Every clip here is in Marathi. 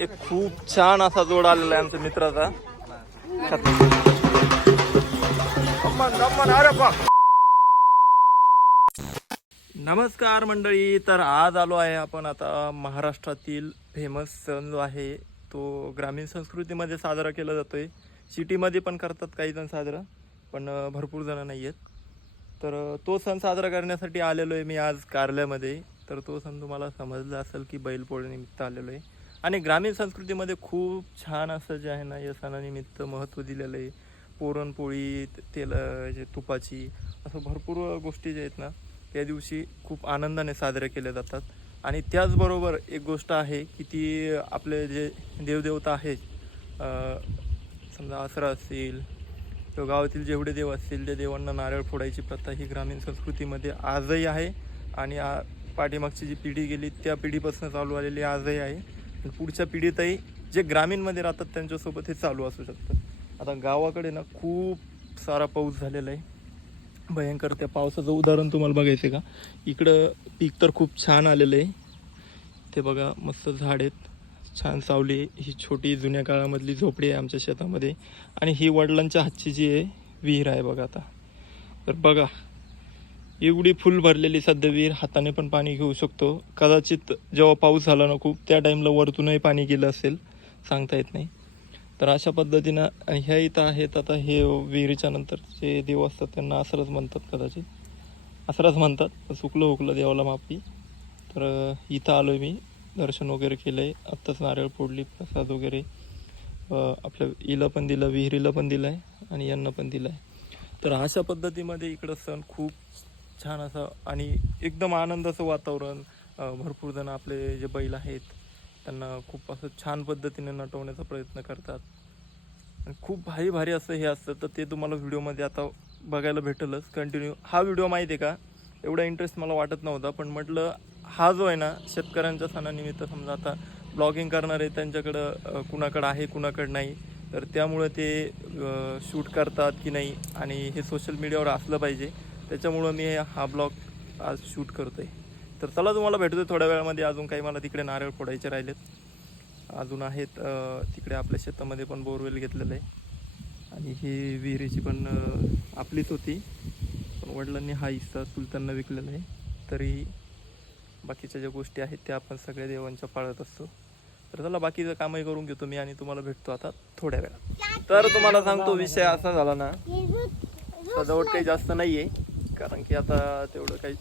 एक खूप छान असा जोड आलेला आहे आमच्या मित्राचा. नमस्कार मंडळी तर आज आलो आहे आपण आता महाराष्ट्रातील फेमस सण जो आहे तो ग्रामीण संस्कृतीमध्ये साजरा केला जातोय. सिटीमध्ये पण करतात काही जण साजरा पण भरपूर जण नाही आहेत. तर तो सण साजरा करण्यासाठी आलेलो आहे मी आज कारल्यामध्ये तर तो सण तुम्हाला समजला असेल की बैलपोळ्यानिमित्त आलेलो आहे. आणि ग्रामीण संस्कृतीमध्ये खूप छान असं जे आहे ना या सणानिमित्त महत्त्व दिलेलं आहे. पुरणपोळी तेल जे तुपाची असं भरपूर गोष्टी ज्या आहेत ना त्या दिवशी खूप आनंदाने साजऱ्या केल्या जातात. आणि त्याचबरोबर एक गोष्ट आहे की ती आपले जे देवदेवता आहेत समजा आसरा असतील किंवा गावातील जेवढे देव असतील त्या देवांना नारळ फोडायची प्रथा ही ग्रामीण संस्कृतीमध्ये आजही आहे. आणि आ पाठीमागची जी पिढी गेली त्या पिढीपासून चालू आलेली आजही आहे. तर पुढच्या पिढीतही जे ग्रामीणमध्ये राहतात त्यांच्यासोबत हे चालू असू शकतं. आता गावाकडे ना खूप सारा पाऊस झालेला आहे. भयंकर त्या पावसाचं उदाहरण तुम्हाला बघायचं आहे का? इकडं पीक तर खूप छान आलेलं आहे. ते बघा मस्त झाड आहेत. छान सावली ही छोटी जुन्या काळामधली झोपडी आहे आमच्या शेतामध्ये. आणि ही वडिलांच्या हातची जी आहे विहीर आहे बघा आता. तर बघा एवढी फुल भरलेली सध्या विहीर हाताने पण पाणी घेऊ शकतो. कदाचित जेव्हा पाऊस झाला ना खूप त्या टाईमला वरतूनही पाणी गेलं असेल सांगता येत नाही. तर अशा पद्धतीनं ह्या इथं आहेत आता हे विहिरीच्या नंतर जे देव असतात त्यांना आसरच म्हणतात कदाचित. असरच म्हणतात सुकलं हुकलं देवाला माफी. तर इथं आलो आहे मी. दर्शन वगैरे केलं आहे आत्ताच नारळ फोडली प्रसाद वगैरे आपल्या इला पण दिलं विहिरीला पण दिलं आहे आणि यांना पण दिलं आहे तर अशा पद्धतीमध्ये इकडं सण खूप छान असं आणि एकदम आनंदाचं वातावरण भरपूर जण आपले जे बैल आहेत त्यांना खूप असं छान पद्धतीने नटवण्याचा प्रयत्न करतात. आणि खूप भारी भारी असं हे असतं तर ते तुम्हाला व्हिडिओमध्ये आता बघायला भेटेलच. कंटिन्यू हा व्हिडिओ माहिती आहे का? एवढा इंटरेस्ट मला वाटत नव्हता पण म्हटलं हा जो आहे ना शेतकऱ्यांच्या सणानिमित्त समजा आता ब्लॉगिंग करणारे त्यांच्याकडं कुणाकडं आहे कुणाकडं नाही तर त्यामुळं ते शूट करतात की नाही आणि हे सोशल मीडियावर असलं पाहिजे. त्याच्यामुळं मी हा ब्लॉग आज शूट करतो आहे तर चला तुम्हाला भेटतोय थोड्या वेळामध्ये. अजून काही मला तिकडे नारळ फोडायचे राहिलेत. अजून आहेत तिकडे आपल्या शेतामध्ये पण बोरवेल घेतलेलं आहे. आणि ही विहिरीची पण आपलीच होती. पण वडिलांनी हा हिस्सा सुलतांना विकलेला आहे. तरी बाकीच्या ज्या गोष्टी आहेत त्या आपण सगळ्या देवांच्या पाळत असतो. तर चला बाकीचं कामही करून घेतो मी आणि तुम्हाला भेटतो आता थोड्या वेळात. तर तुम्हाला सांगतो विषय असा झाला ना. सजावट काही जास्त नाही आहे कारण की आता तेवढं काही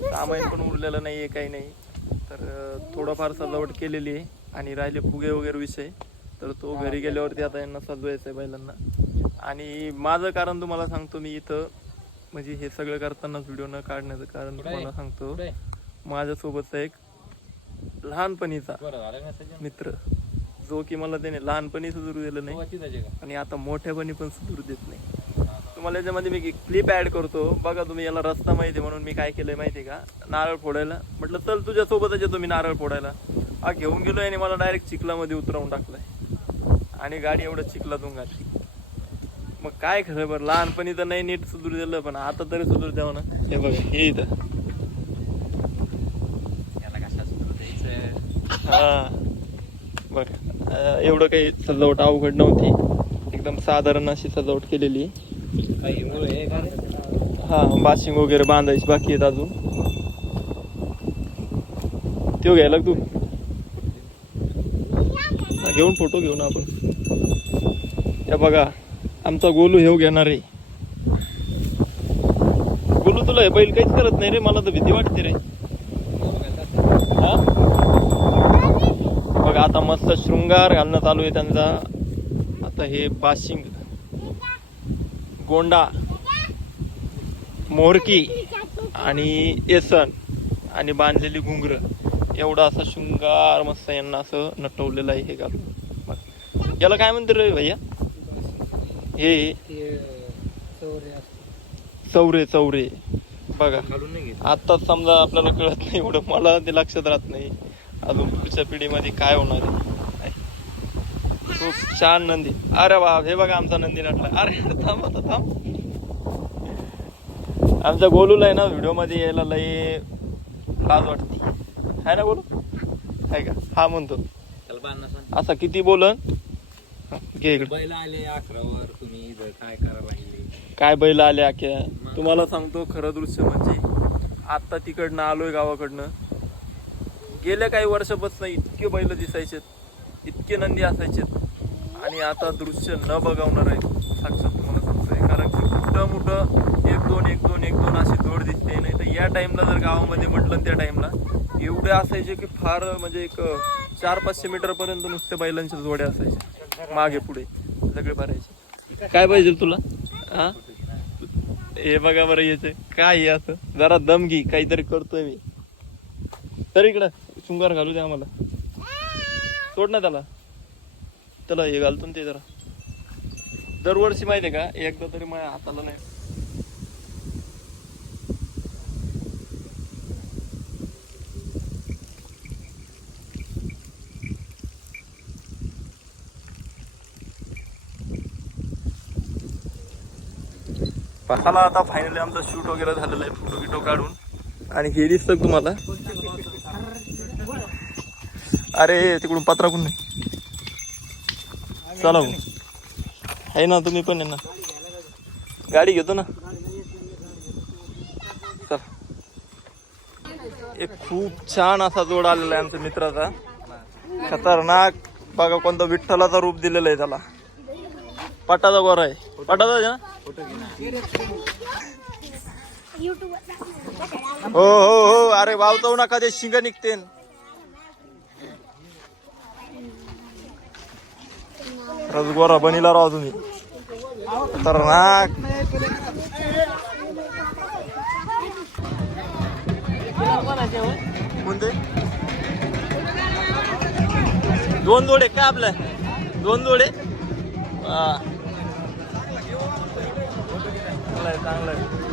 सामान पण उरलेलं नाही आहे काही नाही. तर थोडंफार सजावट केलेली आहे आणि राहिले फुगे वगैरे विषय. तर तो घरी गेल्यावरती आता यांना सजवायचं आहे बैलांना. आणि माझं कारण तुम्हाला सांगतो मी इथं म्हणजे हे सगळं करतानाच व्हिडिओ न काढण्याचं कारण तुम्हाला सांगतो. माझ्यासोबतचा एक लहानपणीचा मित्र जो की मला त्याने लहानपणी सुधरू दिलं नाही आणि आता मोठ्यापणी पण सुधरू देत नाही. तुम्हाला याच्यामध्ये मी क्लिप ऍड करतो. बघा तुम्ही याला रस्ता माहिती आहे म्हणून मी काय केलंय माहिती आहे का? नारळ फोडायला. म्हटलं चल तुझ्या सोबतच येतो मी नारळ फोडायला. हा घेऊन गेलोय आणि मला डायरेक्ट चिखलामध्ये उतरवून टाकलंय. आणि गाडी एवढं चिखलातून घातली मग काय खरं बरं लहानपणी तर नाही नीट सुधरू दिलं पण आता तरी सुधरू द्यावं ना. हे बघा हे इथं. हा. बघ एवढं काही सजावट अवघड नव्हती. एकदम साधारण अशी सजावट केलेली. हा बाशिंग वगैरे बांधायची बाकी आहेत अजून. तो घ्यायला तू. घेऊन फोटो घेऊन आपण. या बघा आमचा गोलू हेव घेणार आहे. गोलू तुला हे बैल काहीच करत नाही रे मला तर भीती वाटते रे. हा? बघा आता मस्त शृंगार घालणं चालू आहे त्यांचा. आता हे बाशिंग गोंडा मोरकी आणि येसन आणि बांधलेली घुंगर. एवढा असा शृंगार मस्त यांना असं नटवलेलं आहे हे घालून याला काय म्हणते रे भैया? हे चौरे चौरे. बघा. आत्ताच समजा आपल्याला कळत नाही एवढं. मला ते लक्षात राहत नाही. अजून पुढच्या पिढीमध्ये काय होणार आहे? खूप छान नंदी. अरे बाप हे बघा आमचा नंदी नटला. अरे थांब आता थांब. आमच्या गोलूला आहे ना व्हिडिओमध्ये यायला लय लाज वाटते. आहे ना गोलू? आहे का? हा म्हणतो. असा किती बोलन? घे इकडे. बैल आले अकरावर तुम्ही इथं काय करा राहिले? काय बैल आले आख्या तुम्हाला सांगतो खरं दृश्य म्हणजे आता तिकडनं आलोय गावाकडनं. गेल्या काही वर्षापासून इतके बैल दिसायचे इतके नंदी असायचे. आणि आता दृश्य न बघावणार आहे साक्षात तुम्हाला सांगतोय. कारण की कुठं मोठं एक दोन एक दोन एक दोन अशी जोड दिसते. नाही तर या टाईमला जर गावामध्ये म्हटलं त्या टाईमला एवढे असायचे की फार म्हणजे एक चार पाचशे मीटर पर्यंत नुसते बैलांच्या जोड्या असायच्या. मागे पुढे सगळे भरायचे. काय पाहिजे तुला? हा? हे बघा बरं याचे. काय असं जरा दम घे. काहीतरी करतोय मी. तर इकडं शृंगार घालू दे आम्हाला. सोड ना त्याला. त्याला हे घालतो ना ते जरा. दरवर्षी माहितीये का एकदा तरी माझ्या हाताला नाही. पाहाला आता फायनली आमचा शूट वगैरे झालेला आहे फोटो बिटो काढून. आणि हे दिसतं तुम्हाला? अरे तिकडून पत्रा कोण नाही चला मग आहे ना तुम्ही पण आहे ना. गाडी घेतो ना. चल. एक खूप छान असा जोड आलेला आहे आमच्या मित्राचा. खतरनाक. बघा कोणता विठ्ठलाचा रूप दिलेला आहे त्याला. पटाचा गोरा आहे. पटाचा हो हो हो. अरे वावचव नका ते शिंग निघते. रसगोरा बनीला राव तुम्ही खतरनाक. कोणते? दोन जोडे काय आपलं? दोन जोडे? हा. चांगलं आहे चांगलं आहे.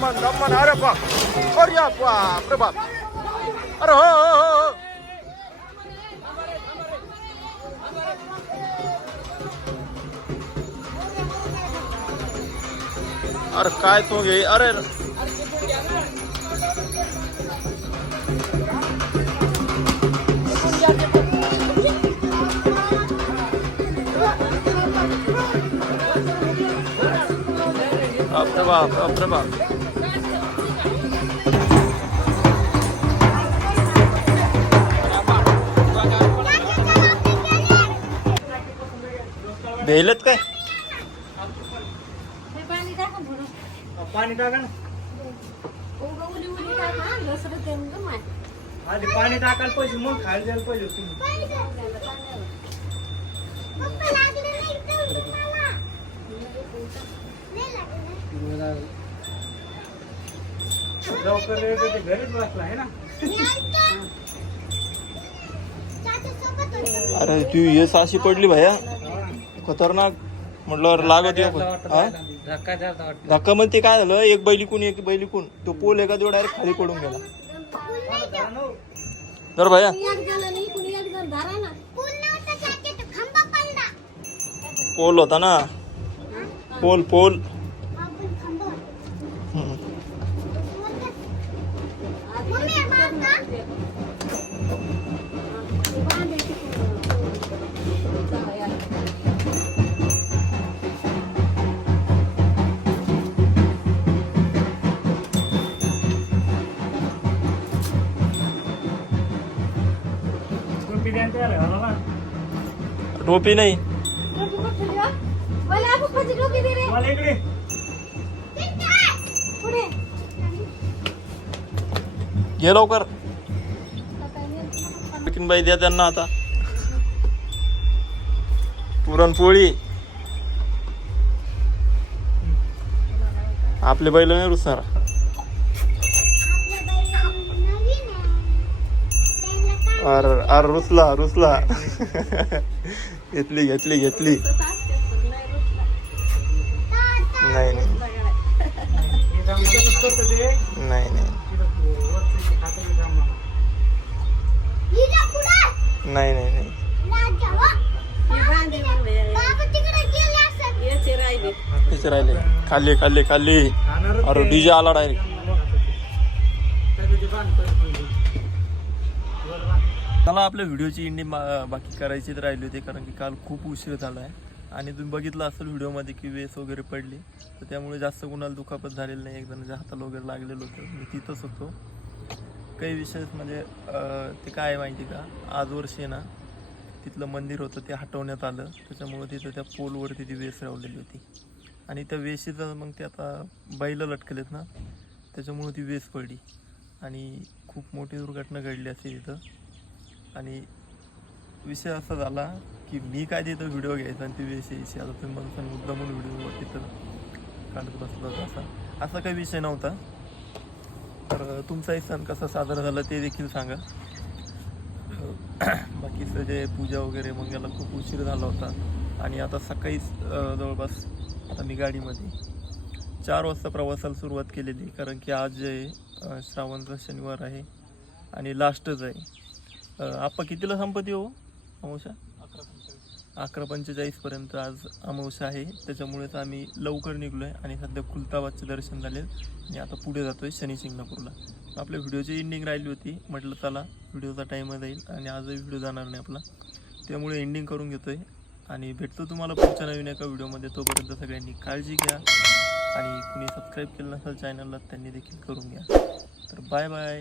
on, out अरे box. अरे बाप अरे बाप अरे हो अरे काय तो घे अरे। बाप रे भेलत काय पाणी टाका भरून पाणी टाका ना उगा उली उली टाका दुसरं मग माय आधी पाणी टाकायला पाहिजे मग खायला द्यायला पाहिजे तुम्ही. लवकर येतो ते घरीच बसला आहे ना. अरे तू यस अशी पडली भया. खतरनाक म्हटलं लागत? धक्का ते काय झालं? एक बैलिकून एक बैलिकून. तो पोल एका दिवस डायरेक्ट खाली पडून गेला. तर भया. पोल होता ना. पोल पोल. टोपी नाही. घे लवकर. बाई द्या त्यांना आता. पुरणपोळी. आपले बैल नाही रुसणार. अरे अरे रुसला रुसला. घेतली घेतली घेतली. नाही नाही. नाही नाही. नाही राहिले. खाल्ले खाल्ले खाल्ले अरे डीजे आला डायरेक्ट. मला आपल्या व्हिडिओची इंडी बाकी करायची तर राहिली होती कारण की काल खूप उशीर झाला आहे. आणि तुम्ही बघितलं असेल व्हिडिओमध्ये की वेस वगैरे पडली. तर त्यामुळे जास्त कुणाला दुखापत झालेली नाही एक जणांच्या म्हणजे हाताला वगैरे लागलेलं होतं. मी तिथंच होतो. काही विशेष म्हणजे ते काय आहे माहिती का? आज वर्षी आहे ना तिथलं मंदिर होतं ते हटवण्यात आलं. त्याच्यामुळे तिथं त्या पोलवरती ती वेस लावलेली होती. आणि त्या वेशीचं मग ते आता बैल लटकलेत ना त्याच्यामुळे ती वेस पडली. आणि खूप मोठी दुर्घटना घडली असते तिथं. आणि विषय असा झाला की मी काय तिथं व्हिडिओ घ्यायचा आणि ती विषय विषय आता तुम्ही म्हणता मुद्दामून व्हिडिओ तिथं काढत बसला होता असा. असा काही विषय नव्हता. तर तुमचाही सण कसा साजरा झाला ते देखील सांगा. बाकीचं जे पूजा वगैरे मग याला खूप उशीर झाला होता. आणि आता सकाळीच जवळपास आता मी गाडीमध्ये चार वाजता प्रवासाला सुरुवात केलेली. कारण की आज जे आहे, श्रावणचा शनिवार आहे आणि लास्टच आहे. आप्पा कितीला संपत्ती हो? अमावस्या? अकरा पंचेचाळीसपर्यंत आज अमावस्या आहे. त्याच्यामुळेच आम्ही लवकर निघलो आहे आणि सध्या खुलताबादचे दर्शन झाले आणि आता पुढे जातो आहे शनी शिंगणापूरला. आपल्या व्हिडिओची एंडिंग राहिली होती. म्हटलं चला व्हिडिओचा टाईम जाईल आणि आजही व्हिडिओ जाणार नाही आपला. त्यामुळे एंडिंग करून घेतो आहे आणि भेटतो तुम्हाला पुढच्या नवीन एका व्हिडिओमध्ये. तोपर्यंत सगळ्यांनी काळजी घ्या. आणि कुणी सबस्क्राईब केलं नसेल चॅनलला त्यांनी देखील करून घ्या. तर बाय बाय